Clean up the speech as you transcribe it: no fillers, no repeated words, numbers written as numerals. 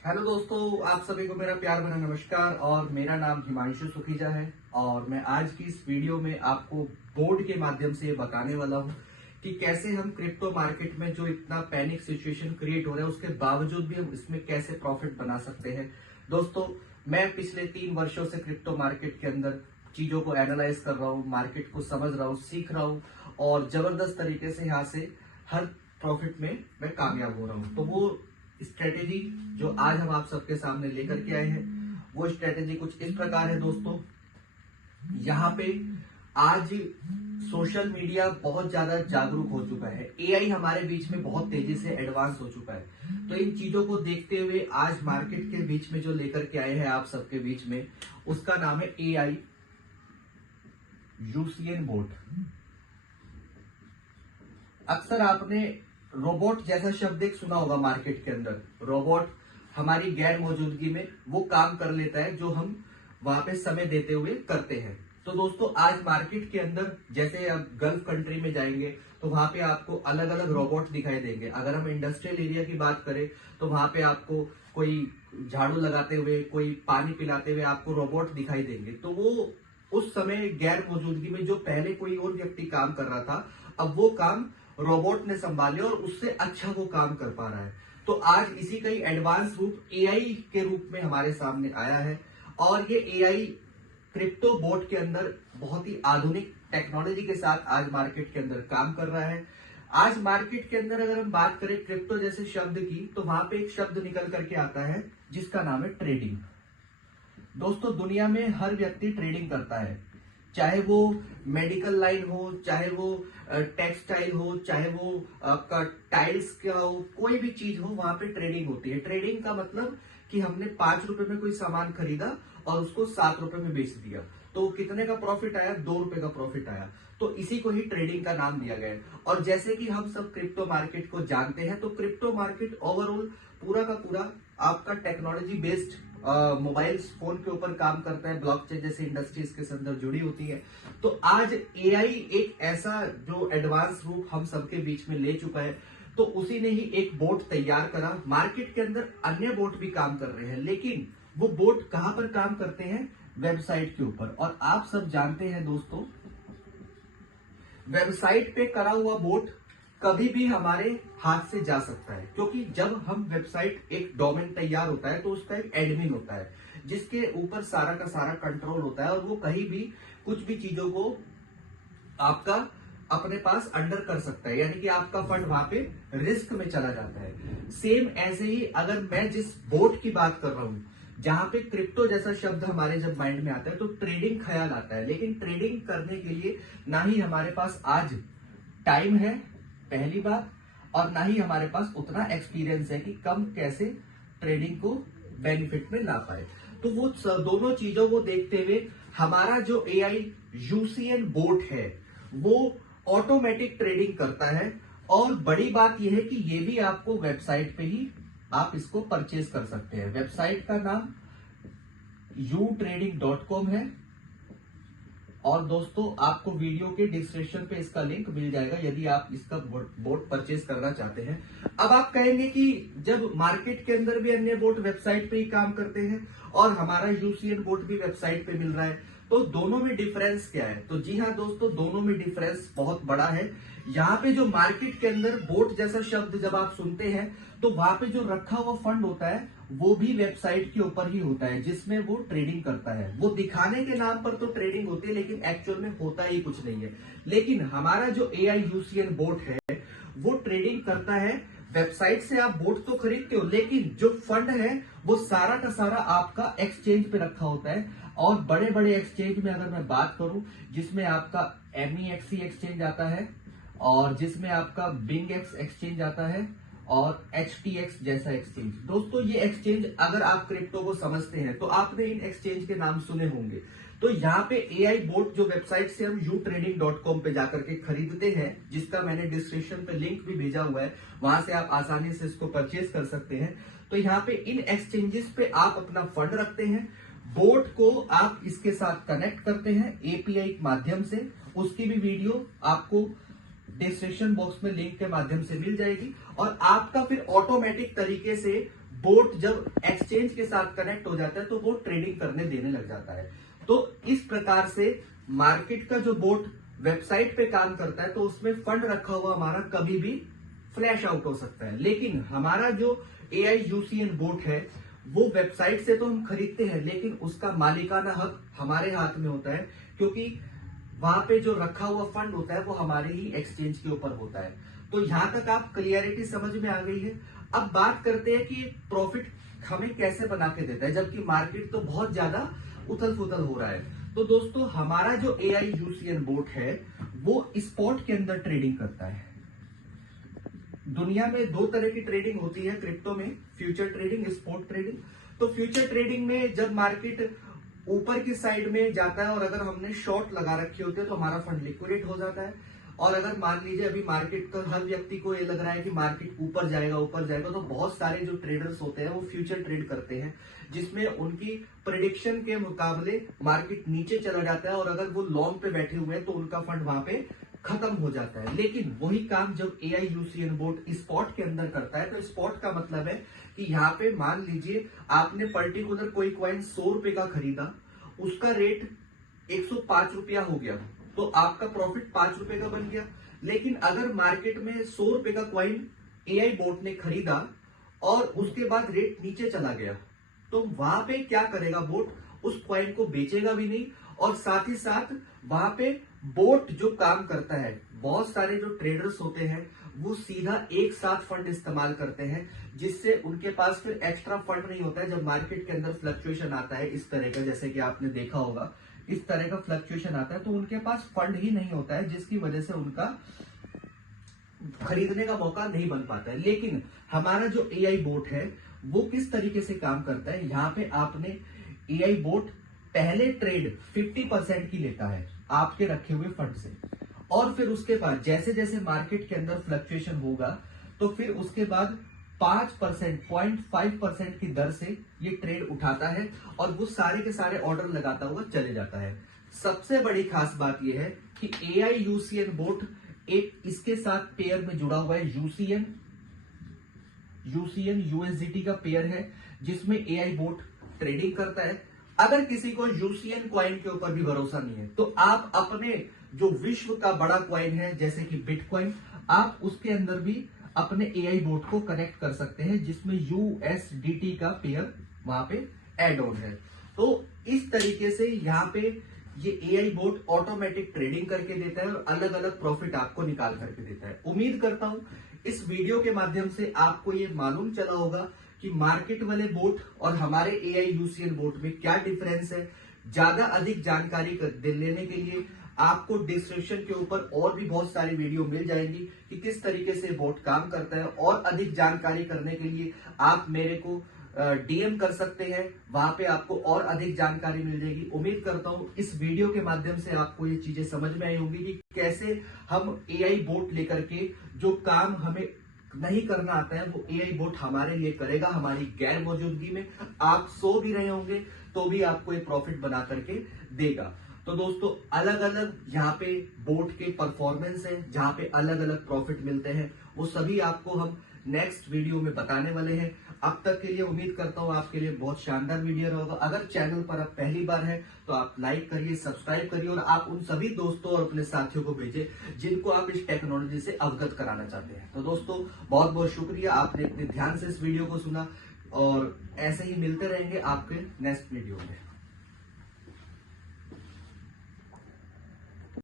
Hello दोस्तों, आप सभी को मेरा प्यार भरा नमस्कार। और मेरा नाम हिमांशु सुखीजा है और मैं आज की इस वीडियो में आपको बोर्ड के माध्यम से ये बताने वाला हूँ कि कैसे हम क्रिप्टो मार्केट में जो इतना पैनिक सिचुएशन क्रिएट हो रहा है उसके बावजूद भी हम इसमें कैसे प्रॉफिट बना सकते हैं। दोस्तों, मैं पिछले 3 वर्षों से क्रिप्टो मार्केट के अंदर चीजों को एनालाइज कर रहा हूँ, मार्केट को समझ रहा हूँ, सीख रहा हूँ और जबरदस्त तरीके से यहाँ से हर प्रॉफिट में मैं कामयाब हो रहा हूँ। तो वो स्ट्रेटेजी जो आज हम आप सबके सामने लेकर के आए हैं, वो स्ट्रेटेजी कुछ इस प्रकार है। दोस्तों, यहाँ पे आज सोशल मीडिया बहुत ज्यादा जागरूक हो चुका है, एआई हमारे बीच में बहुत तेजी से एडवांस हो चुका है। तो इन चीजों को देखते हुए आज मार्केट के बीच में जो लेकर के आए हैं आप सबके बीच में, उसका नाम है एआई यूसीएन बोट। अक्सर आपने रोबोट जैसा शब्द एक सुना होगा मार्केट के अंदर। रोबोट हमारी गैर मौजूदगी में वो काम कर लेता है जो हम वहां पे समय देते हुए करते हैं। तो दोस्तों, आज मार्केट के अंदर जैसे आप गल्फ कंट्री में जाएंगे तो वहां पे आपको अलग अलग रोबोट दिखाई देंगे। अगर हम इंडस्ट्रियल एरिया की बात करें तो वहां पे आपको कोई झाड़ू लगाते हुए, कोई पानी पिलाते हुए आपको रोबोट दिखाई देंगे। तो वो उस समय गैर मौजूदगी में जो पहले कोई और व्यक्ति काम कर रहा था, अब वो काम रोबोट ने संभाले और उससे अच्छा वो काम कर पा रहा है। तो आज इसी का ही एडवांस रूप एआई के रूप में हमारे सामने आया है और ये एआई क्रिप्टो बोट के अंदर बहुत ही आधुनिक टेक्नोलॉजी के साथ आज मार्केट के अंदर काम कर रहा है। आज मार्केट के अंदर अगर हम बात करें क्रिप्टो जैसे शब्द की, तो वहां पे एक शब्द निकल करके आता है जिसका नाम है ट्रेडिंग। दोस्तों, दुनिया में हर व्यक्ति ट्रेडिंग करता है, चाहे वो मेडिकल लाइन हो, चाहे वो टेक्सटाइल हो, चाहे वो आपका टाइल्स का हो, कोई भी चीज हो, वहां पे ट्रेडिंग होती है। ट्रेडिंग का मतलब कि हमने 5 रुपए में कोई सामान खरीदा और उसको 7 रुपए में बेच दिया, तो कितने का प्रॉफिट आया? 2 रुपए का प्रॉफिट आया। तो इसी को ही ट्रेडिंग का नाम दिया गया है। और जैसे कि हम सब क्रिप्टो मार्केट को जानते हैं, तो क्रिप्टो मार्केट ओवरऑल पूरा का पूरा आपका टेक्नोलॉजी बेस्ड मोबाइल फोन के ऊपर काम करता है। ब्लॉकचेन जैसी इंडस्ट्रीज के अंदर जुड़ी होती है। तो आज एआई एक ऐसा जो एडवांस रूप हम सबके बीच में ले चुका है, तो उसी ने ही एक बोट तैयार करा। मार्केट के अंदर अन्य बोट भी काम कर रहे हैं, लेकिन वो बोट कहां पर काम करते हैं? वेबसाइट के ऊपर। और आप सब जानते हैं दोस्तों, वेबसाइट पे करा हुआ बोट कभी भी हमारे हाथ से जा सकता है, क्योंकि जब हम वेबसाइट एक डोमेन तैयार होता है तो उसका एक एडमिन होता है जिसके ऊपर सारा का सारा कंट्रोल होता है और वो कहीं भी कुछ भी चीजों को आपका अपने पास अंडर कर सकता है, यानी कि आपका फंड वहां पे रिस्क में चला जाता है। सेम ऐसे ही अगर मैं जिस बोट की बात कर रहा हूं, जहां पे क्रिप्टो जैसा शब्द हमारे जब माइंड में आता है तो ट्रेडिंग ख्याल आता है, लेकिन ट्रेडिंग करने के लिए ना ही हमारे पास आज टाइम है पहली बात, और ना ही हमारे पास उतना एक्सपीरियंस है कि कम कैसे ट्रेडिंग को बेनिफिट में ला पाए। तो वो दोनों चीजों को देखते हुए हमारा जो एआई यूसीएन बोट है वो ऑटोमेटिक ट्रेडिंग करता है। और बड़ी बात यह है कि ये भी आपको वेबसाइट पे ही आप इसको परचेज कर सकते हैं। वेबसाइट का नाम utrading.com है और दोस्तों, आपको वीडियो के डिस्क्रिप्शन पे इसका लिंक मिल जाएगा यदि आप इसका बोट परचेज करना चाहते हैं। अब आप कहेंगे कि जब मार्केट के अंदर भी अन्य बोट वेबसाइट पे ही काम करते हैं और हमारा यूसीएन बोट भी वेबसाइट पे मिल रहा है, तो दोनों में डिफरेंस क्या है? तो जी हाँ दोस्तों, दोनों में डिफरेंस बहुत बड़ा है। यहाँ पे जो मार्केट के अंदर बोट जैसा शब्द जब आप सुनते हैं तो वहां पे जो रखा हुआ फंड होता है वो भी वेबसाइट के ऊपर ही होता है जिसमें वो ट्रेडिंग करता है। वो दिखाने के नाम पर तो ट्रेडिंग होती है, लेकिन एक्चुअल में होता ही कुछ नहीं है। लेकिन हमारा जो एआई यूसीएन बोट है वो ट्रेडिंग करता है। वेबसाइट से आप बोट तो खरीदते हो, लेकिन जो फंड है वो सारा का सारा आपका एक्सचेंज पे रखा होता है। और बड़े बड़े एक्सचेंज में अगर मैं बात करूं, जिसमें आपका MEXC एक्सचेंज आता है और जिसमें आपका BingX एक्सचेंज आता है और HTX जैसा एक्सचेंज। दोस्तों, ये एक्सचेंज अगर आप क्रिप्टो को समझते हैं तो आपने इन एक्सचेंज के नाम सुने होंगे। तो यहाँ पे एआई बोट जो वेबसाइट से हम utrading.com पे जाकर के खरीदते हैं, जिसका मैंने डिस्क्रिप्शन पे लिंक भी भेजा हुआ है, वहां से आप आसानी से इसको परचेज कर सकते हैं। तो यहाँ पे इन एक्सचेंजेस पे आप अपना फंड रखते हैं, बोट को आप इसके साथ कनेक्ट करते हैं एपीआई के माध्यम से। उसकी भी वीडियो आपको डिस्क्रिप्शन बॉक्स में लिंक के माध्यम से मिल जाएगी और आपका फिर ऑटोमेटिक तरीके से बोट जब एक्सचेंज के साथ कनेक्ट हो जाता है तो वो ट्रेडिंग करने देने लग जाता है। तो इस प्रकार से मार्केट का जो बोट वेबसाइट पे काम करता है तो उसमें फंड रखा हुआ हमारा कभी भी फ्लैश आउट हो सकता है। लेकिन हमारा जो AIUCN बोट है वो वेबसाइट से तो हम खरीदते हैं, लेकिन उसका मालिकाना हक हमारे हाथ में होता है, क्योंकि वहां पे जो रखा हुआ फंड होता है वो हमारे ही एक्सचेंज के ऊपर होता है। तो यहां तक आप क्लियरिटी समझ में आ गई है। अब बात करते हैं कि प्रॉफिट हमें कैसे बना के देता है, जबकि मार्केट तो बहुत ज्यादा उथल पुथल हो रहा है। तो दोस्तों हमारा जो AIUCN बोट है वो स्पॉट के अंदर ट्रेडिंग करता है। दुनिया में दो तरह की ट्रेडिंग होती है क्रिप्टो में, फ्यूचर ट्रेडिंग, स्पॉट ट्रेडिंग। तो फ्यूचर ट्रेडिंग में जब मार्केट ऊपर की साइड में जाता है और अगर हमने शॉर्ट लगा रखे होते हैं तो हमारा फंड लिक्विडेट हो जाता है। और अगर मान लीजिए अभी मार्केट का हर व्यक्ति को ये लग रहा है कि मार्केट ऊपर जाएगा, तो बहुत सारे जो ट्रेडर्स होते हैं वो फ्यूचर ट्रेड करते हैं, जिसमें उनकी प्रेडिक्शन के मुकाबले मार्केट नीचे चला जाता है और अगर वो लॉन्ग पे बैठे हुए हैं तो उनका फंड वहां पे खत्म हो जाता है। लेकिन वही काम जब AIUCN बोट स्पॉट के अंदर करता है, तो स्पॉट का मतलब है कि यहाँ पे मान लीजिए आपने पर्टिकुलर कोई कॉइन 100 रुपए का खरीदा, उसका रेट 105 रुपया हो गया, तो आपका प्रॉफिट 5 रुपए का बन गया। लेकिन अगर मार्केट में 100 रुपए का कॉइन AI बोट ने खरीदा और उसके बाद रेट नीचे चला गया, तो वहां पे क्या करेगा बोट, उस कॉइन को बेचेगा भी नहीं, और साथ ही साथ वहां पे बोट जो काम करता है, बहुत सारे जो ट्रेडर्स होते हैं वो सीधा एक साथ फंड इस्तेमाल करते हैं, जिससे उनके पास फिर एक्स्ट्रा फंड नहीं होता है। जब मार्केट के अंदर फ्लक्चुएशन आता है इस तरह का, जैसे कि आपने देखा होगा इस तरह का फ्लक्चुएशन आता है, तो उनके पास फंड ही नहीं होता है, जिसकी वजह से उनका खरीदने का मौका नहीं बन पाता है। लेकिन हमारा जो AI बोट है वो किस तरीके से काम करता है, यहाँ पे आपने AI बोट पहले ट्रेड 50% की लेता है आपके रखे हुए फंड से, और फिर उसके बाद जैसे जैसे मार्केट के अंदर फ्लक्चुएशन होगा तो फिर उसके बाद 5%, 0.5% की दर से ये ट्रेड उठाता है और वो सारे के सारे ऑर्डर लगाता हुआ चले जाता है। सबसे बड़ी खास बात यह है कि AIUCN बोट एक इसके साथ पेयर में जुड़ा हुआ है, यूसीएन USDT का पेयर है, जिसमें AI बोट ट्रेडिंग करता है। अगर किसी को यूसीएन क्वाइन के ऊपर भी भरोसा नहीं है तो आप अपने जो विश्व का बड़ा क्वाइन है जैसे कि बिटकॉइन, आप उसके अंदर भी अपने AI बोट को कनेक्ट कर सकते हैं, जिसमें USDT का पेयर वहां पे ऐड ऑन है। तो इस तरीके से यहाँ पे ये AI बोट ऑटोमेटिक ट्रेडिंग करके देता है और अलग अलग प्रॉफिट आपको निकाल करके देता है। उम्मीद करता हूं इस वीडियो के माध्यम से आपको ये मालूम चला होगा कि मार्केट वाले बोट और हमारे AIUCN बोट में क्या डिफरेंस है। ज्यादा अधिक जानकारी लेने के लिए आपको डिस्क्रिप्शन के ऊपर और भी बहुत सारी वीडियो मिल जाएंगी कि किस तरीके से बोट काम करता है, और अधिक जानकारी करने के लिए आप मेरे को DM कर सकते हैं, वहां पे आपको और अधिक जानकारी मिल जाएगी। उम्मीद करता हूं इस वीडियो के माध्यम से आपको ये चीजें समझ में आई होंगी कि कैसे हम AI बोट लेकर के जो काम हमें नहीं करना आता है वो AI बोट हमारे लिए करेगा, हमारी गैर मौजूदगी में। आप सो भी रहे होंगे तो भी आपको ये प्रॉफिट बना करके देगा। तो दोस्तों अलग अलग यहाँ पे बोट के परफॉर्मेंस है, जहाँ पे अलग अलग प्रॉफिट मिलते हैं, वो सभी आपको हम नेक्स्ट वीडियो में बताने वाले हैं। अब तक के लिए उम्मीद करता हूँ आपके लिए बहुत शानदार वीडियो होगा। अगर चैनल पर आप पहली बार है तो आप लाइक करिए, सब्सक्राइब करिए, और आप उन सभी दोस्तों और अपने साथियों को भेजें जिनको आप इस टेक्नोलॉजी से अवगत कराना चाहते हैं। तो दोस्तों बहुत बहुत शुक्रिया, आपने इतने ध्यान से इस वीडियो को सुना, और ऐसे ही मिलते रहेंगे आपके नेक्स्ट वीडियो में।